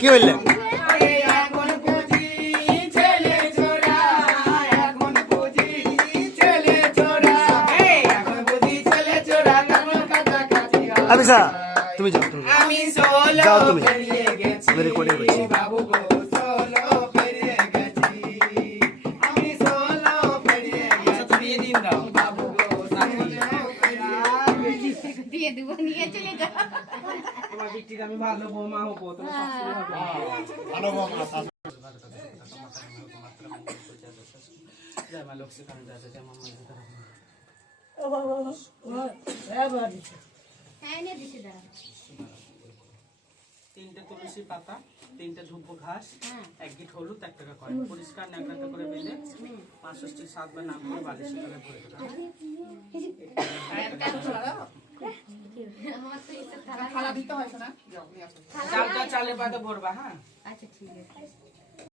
কি হইলে আবিসা তুমি যাও তুমি যাও তুমি আমি রেকর্ডিং করছি দিয়ে দেব নিয়ে চলে যাও তোমার বিটির আমি ভালো বৌমা হবো তুমি সবসময় হবে ভালো বৌমা জয় মা লক্ষ্মী কান্তা জয় মা মা ও বাবা এ বাড়ি হ্যাঁ নে দিতে দাও 3টে তুলসী পাতা 3টে ধূপ ঘাস 1 গিট হলুদ 1 টাকা কয়েন পরিষ্কার ন্যাকড়াতে করে বেঁধে 65 7বার নাম করে বালিশে করে ভরে দাও আমার তো এটা খালা দিতে হয় না চালটা চালে পাতে ভরবা হ্যাঁ আচ্ছা ঠিক আছে